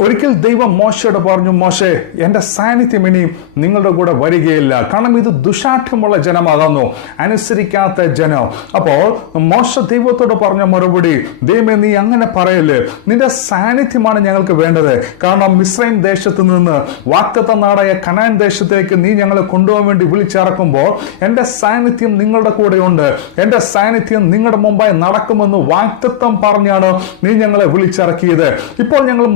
ഒരിക്കൽ ദൈവം മോശയോട് പറഞ്ഞു മോശെ എന്റെ സാന്നിധ്യം ഇനിയും നിങ്ങളുടെ കൂടെ വരികയില്ല. കാരണം ഇത് ദുശാഠ്യമുള്ള ജനമാകുന്നു. അനുസരിക്കാത്ത ജനം. അപ്പോൾ മോശ ദൈവത്തോട് പറഞ്ഞ മറുപടി ദൈവമേ നീ അങ്ങനെ പറയല്ലേ? നിന്റെ സാന്നിധ്യമാണ് ഞങ്ങൾക്ക് വേണ്ടത്. കാരണം മിശ്രൈം ദേശത്ത് നിന്ന് വാക്തത്ത നാടായ കനാൻ ദേശത്തേക്ക് നീ ഞങ്ങളെ കൊണ്ടുപോകാൻ വേണ്ടി വിളിച്ചിറക്കുമ്പോൾ എന്റെ സാന്നിധ്യം നിങ്ങളുടെ കൂടെയുണ്ട് എന്റെ സാന്നിധ്യം നിങ്ങളുടെ മുമ്പായി നടക്കുമെന്ന് വാക്തത്വം പറഞ്ഞാണ് നീ ഞങ്ങളെ വിളിച്ചിറക്കിയത്. ഇപ്പോൾ ഞങ്ങൾ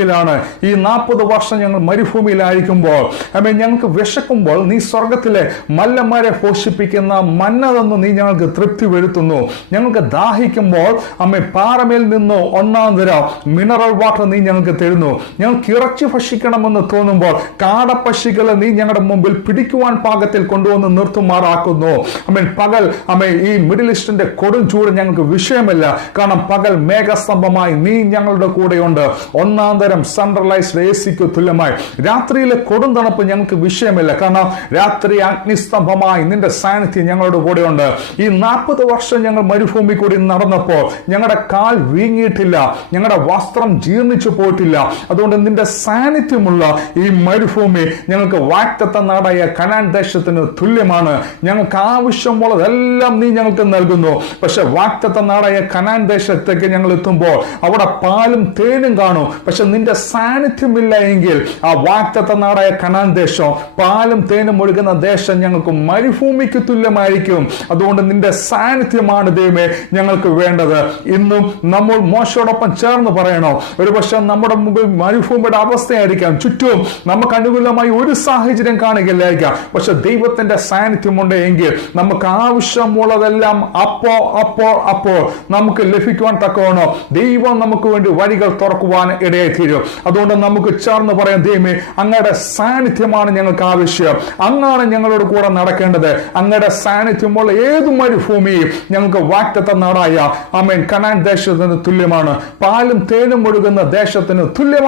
മരുഭൂമിയിലാണ് ഈ നാൽപ്പത് വർഷം ഞങ്ങൾ മരുഭൂമിയിലായിരിക്കുമ്പോൾ അമ്മേ ഞങ്ങൾക്ക് വിശക്കുമ്പോൾ നീ സ്വർഗത്തിലെ മല്ലന്മാരെ പോഷിപ്പിക്കുന്ന മന്ന നീ ഞങ്ങൾക്ക് തൃപ്തി വരുത്തുന്നു. ഞങ്ങൾക്ക് ദാഹിക്കുമ്പോൾ അമ്മ പാറമേൽ നിന്ന് ഒന്നാം തരം മിനറൽ വാട്ടർ നീ ഞങ്ങൾക്ക് തരുന്നു. ഞങ്ങൾക്ക് ഇറച്ചി ഭക്ഷിക്കണമെന്ന് തോന്നുമ്പോൾ കാടപ്പക്ഷികളെ നീ ഞങ്ങളുടെ മുമ്പിൽ പിടിക്കുവാൻ പാകത്തിൽ കൊണ്ടുവന്ന് നിർത്തുമാറാക്കുന്നു. അമ്മേ പകൽ അമ്മ ഈ മിഡിൽ ഈസ്റ്റിന്റെ കൊടും ചൂട് ഞങ്ങൾക്ക് വിഷയമല്ല. കാരണം പകൽ മേഘസ്തംഭമായി നീ ഞങ്ങളുടെ കൂടെയുണ്ട്. ഒന്നാം സെൻട്രലൈസ്ഡ് എ സിക്ക് തുല്യമായി. രാത്രിയിലെ കൊടും തണുപ്പ് ഞങ്ങൾക്ക് വിഷയമില്ല. കാരണം രാത്രി അഗ്നിസ്തംഭമായി നിന്റെ സാന്നിധ്യം ഞങ്ങളുടെ കൂടെയുണ്ട്. ഈ നാൽപ്പത് വർഷം ഞങ്ങൾ മരുഭൂമി കൂടി നടന്നപ്പോൾ ഞങ്ങളുടെ കാൽ വീങ്ങിയിട്ടില്ല. ഞങ്ങളുടെ വസ്ത്രം ജീർണിച്ചു പോയിട്ടില്ല. അതുകൊണ്ട് നിന്റെ സാന്നിധ്യമുള്ള ഈ മരുഭൂമി ഞങ്ങൾക്ക് വാക്തത്ത നാടായ കനാൻ ദേശത്തിന് തുല്യമാണ്. ഞങ്ങൾക്ക് ആവശ്യമുള്ളതെല്ലാം നീ ഞങ്ങൾക്ക് നൽകുന്നു. പക്ഷെ വാക്തത്ത നാടായ കനാൻ ദേശത്തേക്ക് ഞങ്ങൾ എത്തുമ്പോൾ അവിടെ പാലും തേനും കാണും. പക്ഷെ നിന്റെ സാന്നിധ്യമില്ല എങ്കിൽ ആ വാക്തത്ത നാടായ കനാൻ ദേശം പാലും തേനും ഒഴുകുന്ന ദേശം ഞങ്ങൾക്ക് മരുഭൂമിക്ക് തുല്യമായിരിക്കും. അതുകൊണ്ട് നിന്റെ സാന്നിധ്യമാണ് ദൈവമേ ഞങ്ങൾക്ക് വേണ്ടത്. ഇന്നും നമ്മൾ മോശയോടൊപ്പം ചേർന്ന് പറയണോ? ഒരുപക്ഷെ നമ്മുടെ മുമ്പിൽ മരുഭൂമിയുടെ അവസ്ഥയായിരിക്കാം. ചുറ്റും നമുക്ക് അനുകൂലമായി ഒരു സാഹചര്യം കാണുകയില്ലായിരിക്കാം. പക്ഷെ ദൈവത്തിന്റെ സാന്നിധ്യമുണ്ട് എങ്കിൽ നമുക്ക് ആവശ്യമുള്ളതെല്ലാം അപ്പോ അപ്പോ അപ്പോ നമുക്ക് ലഭിക്കുവാൻ തക്കവണോ ദൈവം നമുക്ക് വേണ്ടി വഴികൾ തുറക്കുവാൻ ഇടയായി തീരും അതുകൊണ്ട് നമുക്ക് ചേർന്ന് പറയാം ദൈവമേ അങ്ങയുടെ സാന്നിധ്യമാണ് ഞങ്ങൾക്ക് ആവശ്യം. അങ്ങാണ് ഞങ്ങളോട് കൂടെ നടക്കേണ്ടത്. അങ്ങയുടെ സാന്നിധ്യമുള്ള ഏത് മരുഭൂമിയും ഞങ്ങൾക്ക് വാക്റ്റത്ത നാടായ അമേൻ കനാൻ ദേശത്തിന് തുല്യമാണ്. പാലും തേനും ഒഴുകുന്ന ദേശത്തിന് തുല്യമാണ്